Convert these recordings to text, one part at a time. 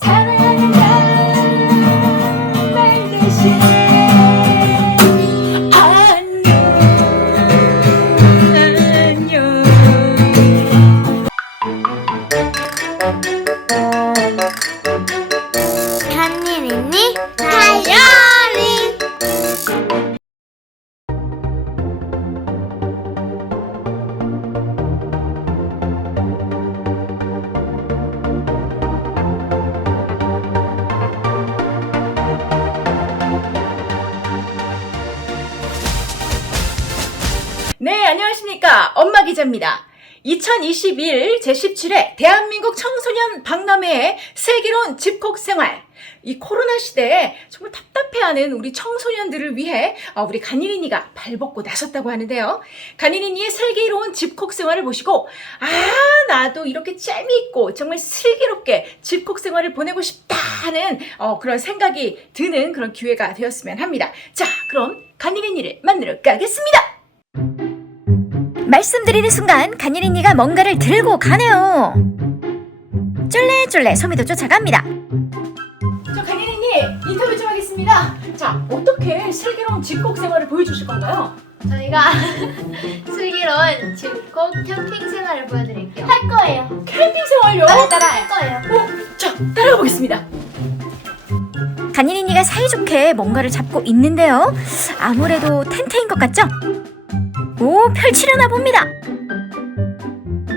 사 엄마 기자입니다. 2021 제17회 대한민국 청소년 박람회의 슬기로운 집콕 생활. 이 코로나 시대에 정말 답답해하는 우리 청소년들을 위해 어, 우리 간이린이가 발벗고 나섰다고 하는데요. 간이린이의 슬기로운 집콕 생활을 보시고 아 나도 이렇게 재미있고 정말 슬기롭게 집콕 생활을 보내고 싶다는 어, 그런 생각이 드는 그런 기회가 되었으면 합니다. 자 그럼 간이린이를 만나러 가겠습니다. 말씀드리는 순간 간이린이가 뭔가를 들고 가네요. 쫄래쫄래 소미도 쫓아갑니다. 저 강혜린님 인터뷰 좀 하겠습니다. 자 어떻게 슬기로운 집콕 생활을 보여주실 건가요? 저희가 슬기로운 집콕 캠핑 생활을 보여드릴게요 할 거예요 캠핑 생활요? 따라할 거예요 어, 자 따라가 보겠습니다. 간이린이가 사이좋게 뭔가를 잡고 있는데요. 아무래도 텐트인 것 같죠? 오, 펼치려나 봅니다.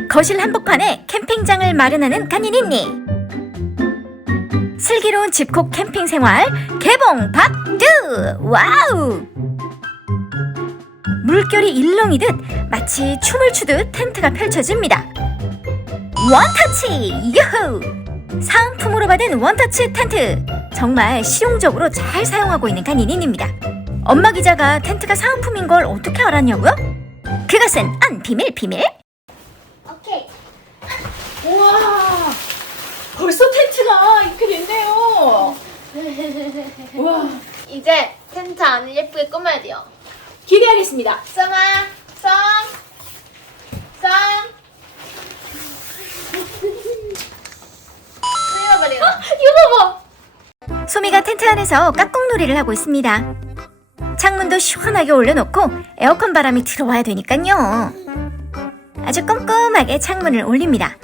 거실 한복판에 캠핑장을 마련하는 간이린이. 슬기로운 집콕 캠핑 생활 개봉 박두! 와우! 물결이 일렁이듯 마치 춤을 추듯 텐트가 펼쳐집니다. 원터치! 유후! 사은품으로 받은 원터치 텐트! 정말 실용적으로 잘 사용하고 있는 간이린입니다. 엄마 기자가 텐트가 사은품인 걸 어떻게 알았냐고요? 그것은 안 비밀 비밀? 오케이 우와 벌써 텐트가 이렇게 됐네요. 우와 이제 텐트 안을 예쁘게 꾸며야 돼요 기대하겠습니다. 썸아 썸 썸. 이거 봐봐. 소미가 텐트 안에서 깍꿍놀이를 하고 있습니다. 창문도 시원하게 올려놓고 에어컨 바람이 들어와야 되니까요. 아주 꼼꼼하게 창문을 올립니다.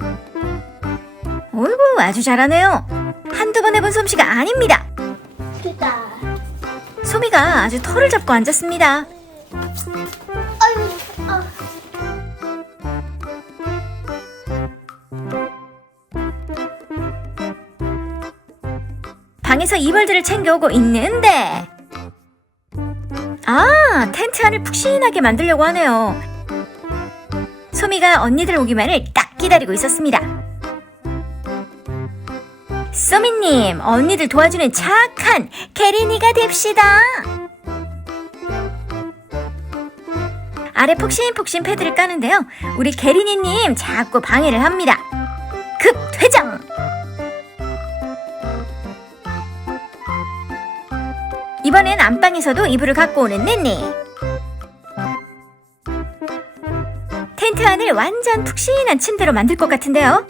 어이구 아주 잘하네요. 한두 번 해본 솜씨가 아닙니다. 됐다 소미가 아주 털을 잡고 앉았습니다. 아. 방에서 이불들을 챙겨오고 있는데 아 텐트 안을 푹신하게 만들려고 하네요. 소미가 언니들 오기만을 딱 기다리고 있었습니다. 소미님 언니들 도와주는 착한 캐리니가 됩시다. 아래 폭신폭신 패드를 까는데요. 우리 캐리니님 자꾸 방해를 합니다 이번엔 안방에서도 이불을 갖고 오는 nen니. 텐트 안을 완전 푹신한 침대로 만들 것 같은데요.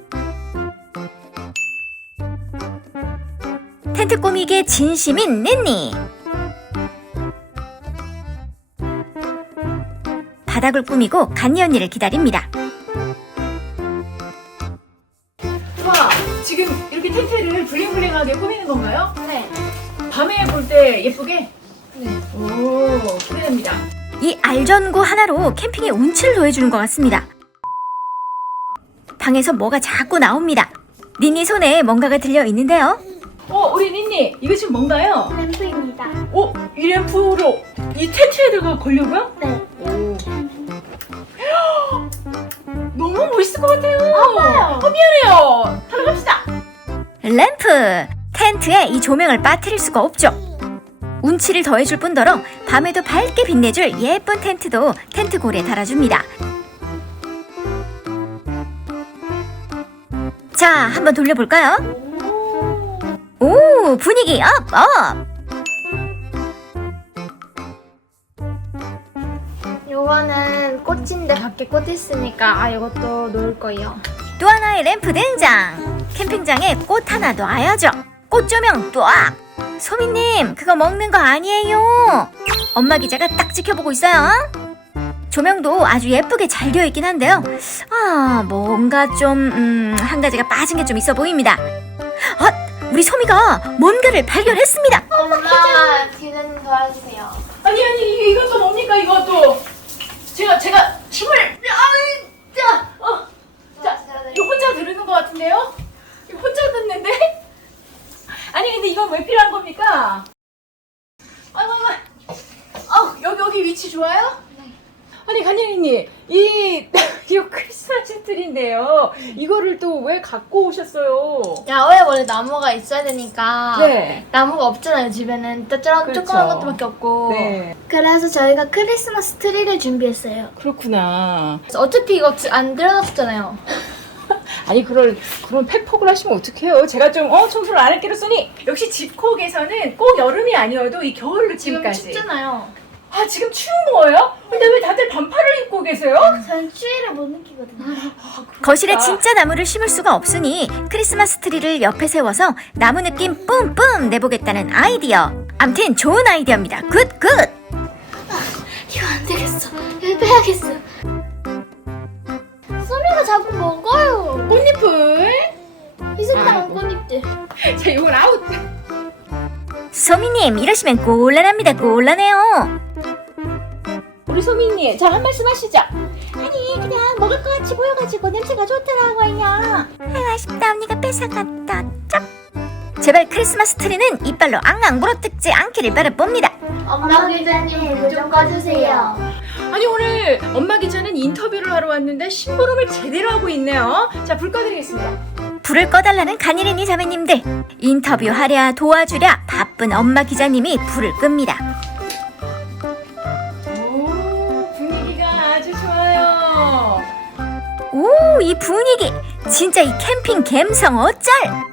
텐트 꾸미기에 진심인 nen니. 바닥을 꾸미고 간니 언니를 기다립니다. 와 지금 이렇게 텐트를 블링블링하게 꾸미는 건가요? 네 밤에 볼 때 예쁘게? 네. 오 기대됩니다. 이 알전구 하나로 캠핑에 운치를 더해주는 것 같습니다. 방에서 뭐가 자꾸 나옵니다. 니니 손에 뭔가가 들려 있는데요. 어 우리 닌니 이거 지금 뭔가요? 램프입니다 어? 이 램프로 이 텐트에다가 걸려고요? 네 오. 너무 멋있을 것 같아요. 맞아요. 어, 미안해요. 하러 갑시다. 램프! 텐트에 이 조명을 빠뜨릴 수가 없죠. 운치를 더해줄 뿐더러 밤에도 밝게 빛내줄 예쁜 텐트도 텐트 고리에 달아줍니다. 자, 한번 돌려볼까요? 오, 분위기 업, 업! 요거는 꽃인데 밖에 꽃 있으니까 아 이것도 놓을 거예요 또 하나의 램프 등장! 캠핑장에 꽃 하나 놔야죠. 꽃 조명 ጧ. 소미님, 그거 먹는 거 아니에요. 엄마 기자가 딱 지켜보고 있어요. 조명도 아주 예쁘게 잘 되어 있긴 한데요. 아, 뭔가 좀, 음, 한 가지가 빠진 게 좀 있어 보입니다. 아, 우리 소미가 뭔가를 발견했습니다. 엄마 기능 도와주세요. 아니 아니 이것도 뭡니까 이것도 제가 제가 힘을 아이 자 어. 자 이거 혼자 들으는 것 같은데요? 이거 혼자 듣는데? 아니 근데 이건 왜 필요한 겁니까? 아이고 아이고 어 여기 여기 위치 좋아요? 아니 간예린님 이 이거 크리스마스 트리인데요 이거를 또 왜 갖고 오셨어요? 야외에 원래 나무가 있어야 되니까 네. 나무가 없잖아요 집에는 저런 그렇죠. 조그만 것도밖에 없고 네 그래서 저희가 크리스마스 트리를 준비했어요 그렇구나 어차피 이거 안 들여놨잖아요 아니 그럴 그런 팩폭을 하시면 어떡해요? 제가 좀 어 청소를 안 할게로 쓰니 역시 집콕에서는 꼭 여름이 아니어도 이 겨울 지금 느낌까지. 춥잖아요 아 지금 추운 거예요? 근데 왜 다들 반팔을 입고 계세요? 저는 추위를 못 느끼거든요 거실에 진짜 나무를 심을 수가 없으니 크리스마스 트리를 옆에 세워서 나무 느낌 뿜뿜 내보겠다는 아이디어. 암튼 좋은 아이디어입니다. 굿 굿. 이거 안 되겠어 이거 빼야겠어 자꾸 먹어요 꽃잎을. 희생당한. 꽃잎들 자 이건 아웃. 소미님 이러시면 곤란합니다. 곤란해요. 우리 소민님 자 한 말씀 하시죠. 아니 그냥 먹을 것 같이 보여가지고 냄새가 좋더라고 그냥. 아유 아쉽다 언니가 뺏어갔다. 짭. 제발 크리스마스 트리는 이빨로 앙앙 물어뜯지 않기를 바라봅니다. 엄마 기자님 불좀 꺼주세요 아니 오늘 엄마 기자는 인터뷰를 하러 왔는데 심부름을 제대로 하고 있네요. 자 불 꺼드리겠습니다. 불을 꺼달라는 간이린이 자매님들 인터뷰하랴 도와주랴 바쁜 엄마 기자님이 불을 끕니다. 오 분위기가 아주 좋아요. 오 이 분위기 진짜 이 캠핑 감성 어쩔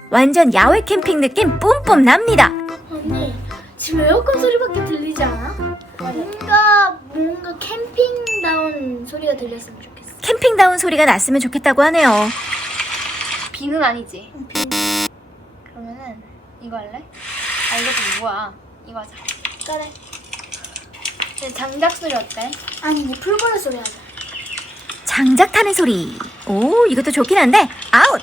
완전 야외 캠핑 느낌 뿜뿜 납니다. 언니 지금 에어컨 소리밖에 들리지 않아? 뭔가 뭔가 캠핑다운 소리가 들렸으면 좋겠어 캠핑다운 소리가 났으면 좋겠다고 하네요. 비는 아니지? 그러면은 이거 할래? 아 이것도 뭐야 이거 하자 그래 근데 장작 소리 어때? 아니 이제 풀보는 소리 하자 장작 타는 소리. 오 이것도 좋긴 한데 아웃.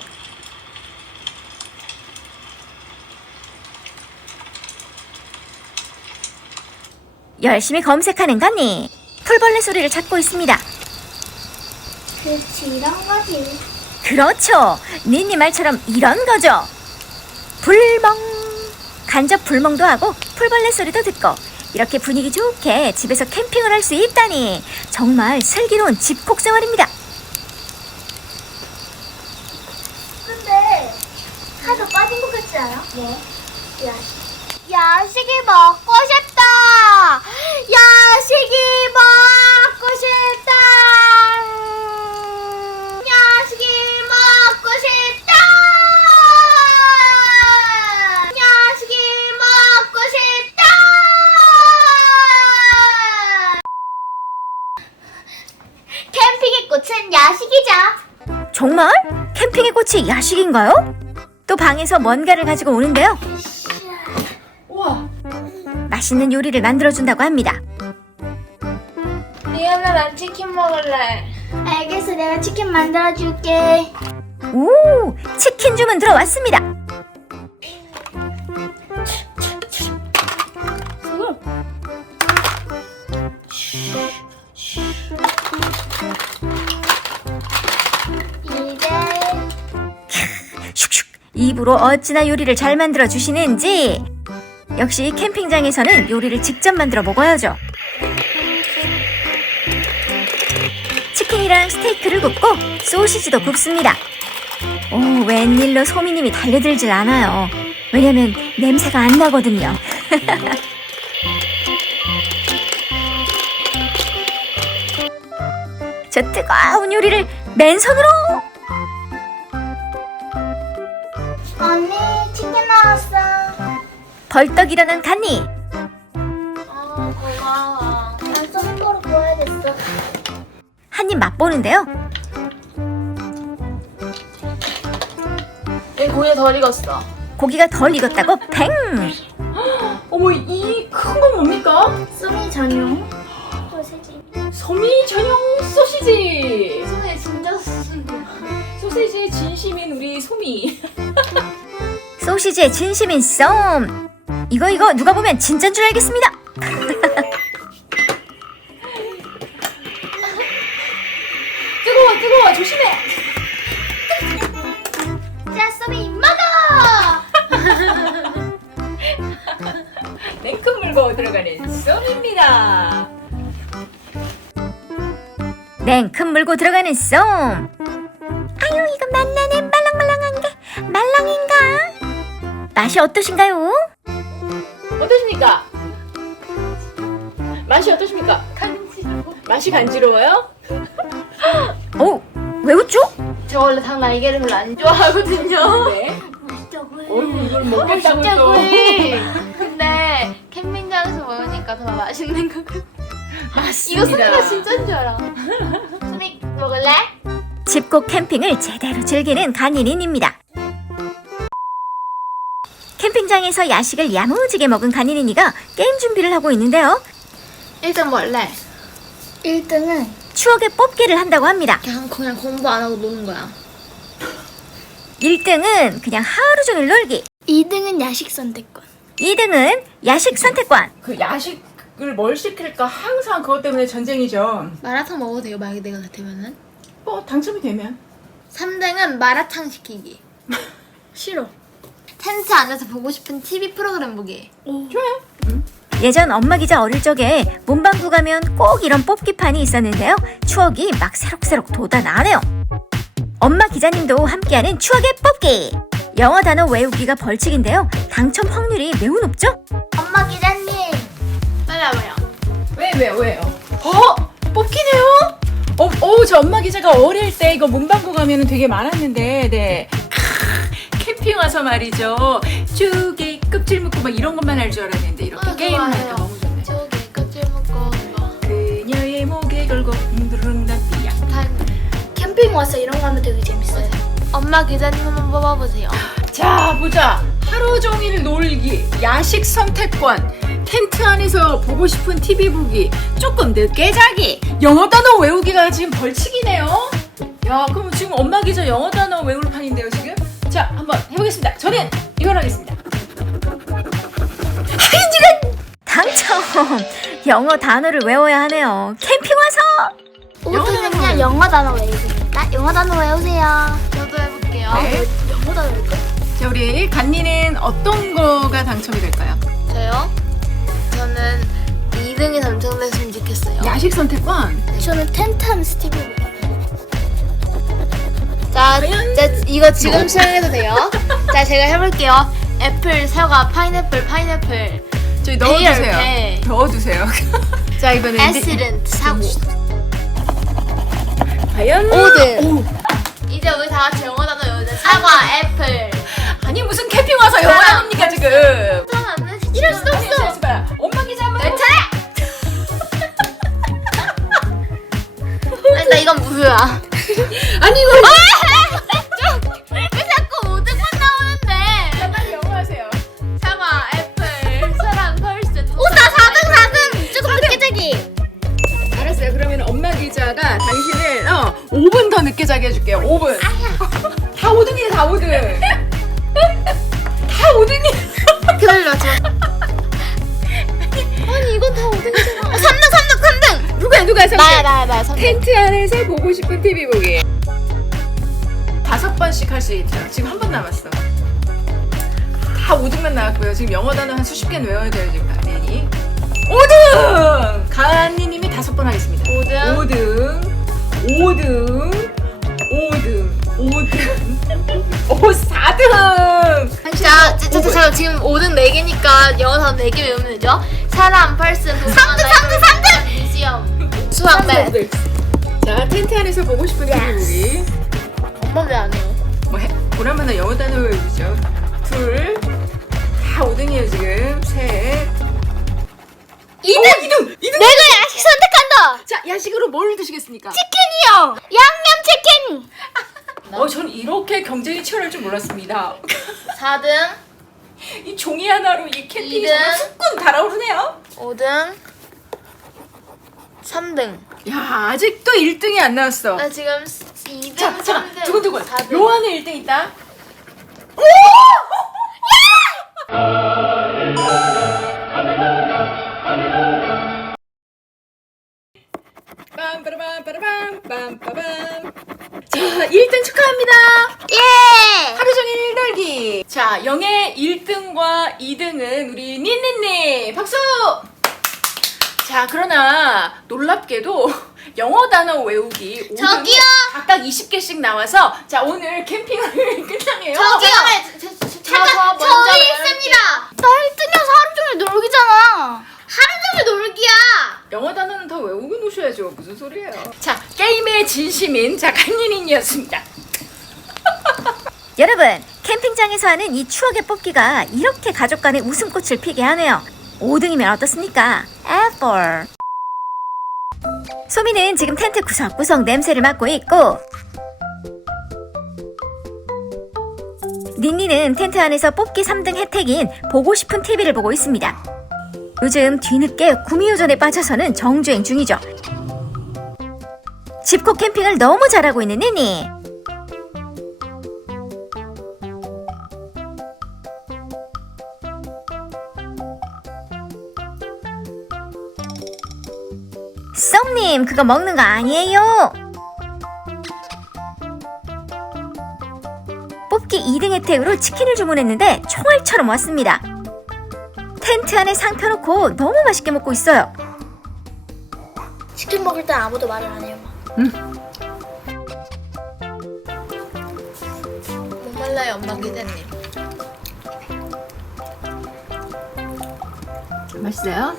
열심히 검색하는 간니 풀벌레 소리를 찾고 있습니다. 그렇지 이런 거지 그렇죠. 니니 말처럼 이런 거죠. 불멍. 간접 불멍도 하고 풀벌레 소리도 듣고 이렇게 분위기 좋게 집에서 캠핑을 할 수 있다니 정말 슬기로운 집콕 생활입니다. 근데 하도 빠진 것 같지 않아? 네 야식 야식이 먹고 싶다 야식이 먹고 싶다 야식이 먹고 싶다 야식이 먹고 싶다 캠핑의 꽃은 야식이죠 정말? 캠핑의 꽃이 야식인가요? 또 방에서 뭔가를 가지고 오는데요. 맛있는 요리를 만들어준다고 합니다. 리안아 난 치킨 먹을래 알겠어 내가 치킨 만들어줄게 오, 치킨 주문 들어왔습니다. 이제 슉슉 입으로 어찌나 요리를 잘 만들어 주시는지 역시 캠핑장에서는 요리를 직접 만들어 먹어야죠. 치킨이랑 스테이크를 굽고 소시지도 굽습니다. 오 웬일로 소미님이 달려들질 않아요. 왜냐면 냄새가 안 나거든요. 저 뜨거운 요리를 맨손으로 벌떡 일어난 간니 어 고마워 난 손으로 구워야겠어 한입 맛보는데요 얘 고기가 덜 익었어. 고기가 덜 익었다고 팽! 어머 이 큰 건 뭡니까? 소미 전용 소세지. 소미 전용 소시지. 소미 진짜 소세지. 소시지의 진심인 우리 소미. 소시지의 진심인 썸! 이거 이거 누가 보면 진짜인 줄 알겠습니다. 뜨거워 뜨거워 조심해. 자, 소미 먹어. 냉큼 물고 들어가는 썸입니다. 냉큼 물고 들어가는 썸! 아유 이거 맛나네 말랑말랑한 게 말랑인가? 맛이 어떠신가요? 어떠십니까? 맛이 어떠십니까? 간지러워. 맛이 간지러워요? 오, 왜 웃죠? 저 원래 닭 날개를 별로 안 좋아하거든요. 네. 맛있다고 해. 어이구 이걸 먹겠다고 또. 해. 근데 캠핑장에서 먹으니까 더 맛있는 것 같아. 이거. 소미가 진짜인 줄 알아. 소미 먹을래? 집콕 캠핑을 제대로 즐기는 간이린입니다. 캠핑장에서 야식을 야무지게 먹은 간이린이가 게임 준비를 하고 있는데요. 1등 먹을래? 1등은 추억의 뽑기를 한다고 합니다. 그냥, 그냥 공부 안 하고 노는 거야. 1등은 그냥 하루 종일 놀기. 2등은 야식 선택권. 2등은 야식 선택권. 그 야식을 뭘 시킬까 항상 그것 때문에 전쟁이죠. 마라탕 먹어도 돼요, 만약에 내가 같으면은? 뭐 당첨이 되면 3등은 마라탕 시키기. 싫어. 텐트 안에서 보고 싶은 TV 프로그램 보기. 좋아요. 예전 엄마 기자 어릴 적에 문방구 가면 꼭 이런 뽑기판이 있었는데요. 추억이 막 새록새록 돋아나네요. 엄마 기자님도 함께하는 추억의 뽑기. 영어 단어 외우기가 벌칙인데요. 당첨 확률이 매우 높죠? 엄마 기자님. 빨리 와봐요. 왜, 왜, 왜요? 어? 뽑기네요? 어, 어, 저 엄마 기자가 어릴 때 이거 문방구 가면은 되게 많았는데, 네. 크, 캠핑 와서 말이죠. 쭈개, 껍질 묶고 막 이런 것만 할줄 알았는데, 이렇게 아, 게임을 좋아요. 하니까 너무 좋네. 저기 껍질 이거. 그녀의 목에 걸고. 다 캠핑 와서 이런 거 하면 되게 재밌어요. 엄마 기자님 한번 뽑아보세요. 자, 보자. 하루 종일 놀기, 야식 선택권, 텐트 안에서 보고 싶은 TV 보기, 조금 늦게 자기, 영어 단어 외우기가 지금 벌칙이네요. 야, 그럼 지금 엄마 기자 영어 단어 외울 판인데요, 지금? 자, 한번 해보겠습니다. 저는 이걸 하겠습니다. 당첨! 영어 단어를 외워야 하네요. 캠핑 와서! 5등은요 영어 단어 외우기입니다. 영어 단어 외우세요. 저도 해볼게요. 네. 영어 단어 외울까? 자, 우리 간니는 어떤 거가 당첨이 될까요? 저요? 저는 2등이 당첨됐으면 좋겠어요. 야식 선택권? 저는 텐트 보기. 자? 자, 이거 지금 시작해도 돼요? 자, 제가 해볼게요. 애플, 사과, 파인애플, 파인애플. 저희 넣어주세요. 배. 넣어주세요. 자, 이번엔 에스른, 사고. 과연? 오등. 오. 이제 우리 다 같이 영어 단어 외우자. 사과, 애플. 아니 무슨 캠핑 와서 영어 합니까 지금? 사과 안 돼? 이럴 수도 없어. 엄마 기자 한번. 내 차례! 아니, 나 이건 무효야. 아니 이거 개는 외워야 돼요 지금 가은이. 5등! 가은이님이 다섯 번 하겠습니다. 5등. 5등, 5등, 5등, 5등, 오 4등. 자, 자, 자, 자, 자, 지금 5등 4개니까 영어 단어 4개 외우면 되죠? 사람, 펄슨, 3등, 3등, 3등! 뮤지엄. 수학, 매자 텐트 안에서 보고 싶은 TV 보기. 엄마 왜 안 해요? 뭐 해, 보라마나 영어 단어 외우죠. 둘, 다 5등이에요 지금. 셋, 2등, 2등, 2등. 내가 야식 선택한다. 자 야식으로 뭘 드시겠습니까? 치킨이요. 양념 치킨. 어, 전 이렇게 경쟁이 치열할 줄 몰랐습니다. 4등, 이 종이 하나로 이 캔디 이등. 정말 후끈 달아오르네요. 5등, 3등. 야, 아직도 1등이 안 나왔어. 나 지금 2등, 자, 자, 3등, 두근두근. 4등. 로아는 1등 있다. 빰빠라밤 빰빠밤 자 1등 축하합니다 예! 하루 종일 놀기 자 영의 1등과 2등은 우리 닌니님 박수 자 그러나 놀랍게도 영어 단어 외우기 저기요! 각각 20개씩 나와서 자 오늘 캠핑을 끝나네요 저기요! 잠깐, 말할게요. 있습니다! 나 1등이어서 하루 종일 놀기잖아! 하루 종일 놀기야! 영어 단어는 다 외우고 노셔야죠. 무슨 소리예요? 자, 게임의 진심인 자 간린인이었습니다. 여러분, 캠핑장에서 하는 이 추억의 뽑기가 이렇게 가족 간의 웃음꽃을 피게 하네요. 5등이면 어떻습니까? 애플. 소미는 지금 텐트 구석구석 냄새를 맡고 있고, 닌니는 텐트 안에서 뽑기 3등 혜택인 보고 싶은 TV를 보고 있습니다. 요즘 뒤늦게 구미호전에 빠져서는 정주행 중이죠. 집콕 캠핑을 너무 잘하고 있는 닌니. 썸님, 그거 먹는 거 아니에요. 뽑기 2등 혜택으로 치킨을 주문했는데 총알처럼 왔습니다. 텐트 안에 상 펴놓고 너무 맛있게 먹고 있어요. 치킨 먹을 땐 아무도 말을 안 해요. 못 말라요, 엄마 기자님. 맛있어요?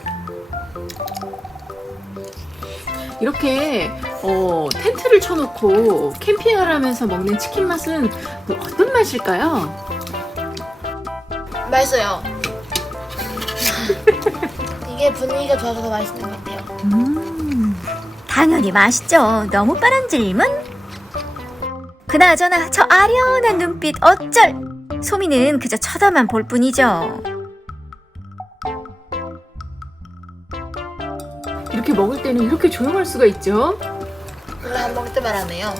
이렇게 어, 텐트를 쳐놓고 캠핑을 하면서 먹는 치킨 맛은 뭐 어떤 맛일까요? 맛있어요. 이게 분위기가 좋아서 더 맛있는 것 같아요. 당연히 맛있죠. 너무 빠른 질문? 그나저나 저 아련한 눈빛 어쩔? 소미는 그저 쳐다만 볼 뿐이죠. 이렇게 먹을 때는 이렇게 조용할 수가 있죠? 안 먹을 때말안 해요.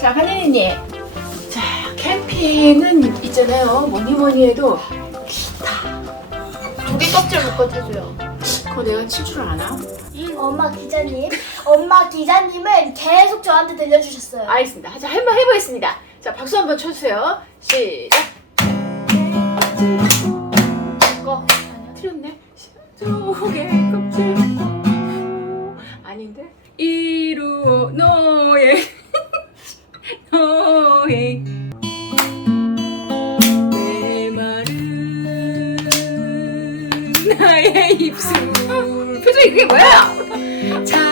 자, 간린이님. 자, 캠핑은 있잖아요. 뭐니 뭐니 해도 조개 껍질 묶어 해줘요. 그거 내가 칠 줄 아나? 엄마 기자님, 엄마 기자님은 계속 저한테 들려주셨어요. 알겠습니다. 자, 한번 해보겠습니다. 자, 박수 한번 쳐주세요. 시작. 이거 틀렸네. 조개 껍질 아닌데? 이루 너의 너의 메마른 나의 입술 표정이 그게 뭐야? 차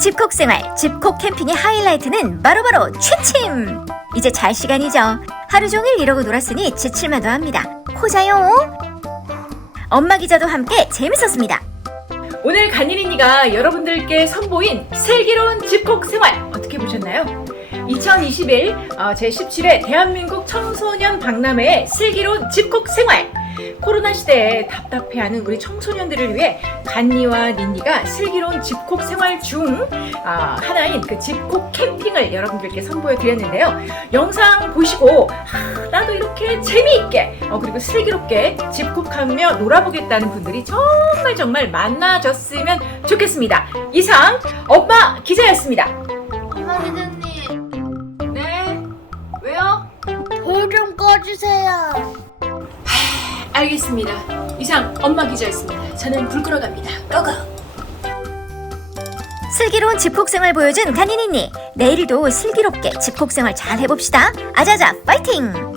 집콕 생활, 집콕 캠핑의 하이라이트는 바로바로 취침! 이제 잘 시간이죠. 하루 종일 이러고 놀았으니 지칠만도 합니다. 호자요! 엄마 기자도 함께 재밌었습니다. 오늘 간이린이가 여러분들께 선보인 슬기로운 집콕 생활 어떻게 보셨나요? 2021 어, 제17회 대한민국 청소년 박람회의 슬기로운 집콕 생활 코로나 시대에 답답해하는 우리 청소년들을 위해 간니와 닌니가 슬기로운 집콕 생활 중 아, 하나인 그 집콕 캠핑을 여러분들께 선보여 드렸는데요. 영상 보시고 아, 나도 이렇게 재미있게 어, 그리고 슬기롭게 집콕하며 놀아보겠다는 분들이 정말 정말 많아졌으면 좋겠습니다. 이상 엄마 기자였습니다. 엄마 기자님. 네, 왜요? 불좀 꺼주세요. 알겠습니다. 이상 엄마 기자였습니다. 저는 불 끄러 갑니다. 고고! 슬기로운 집콕 생활 보여준 간이니니 내일도 슬기롭게 집콕 생활 잘 해봅시다. 아자자 파이팅!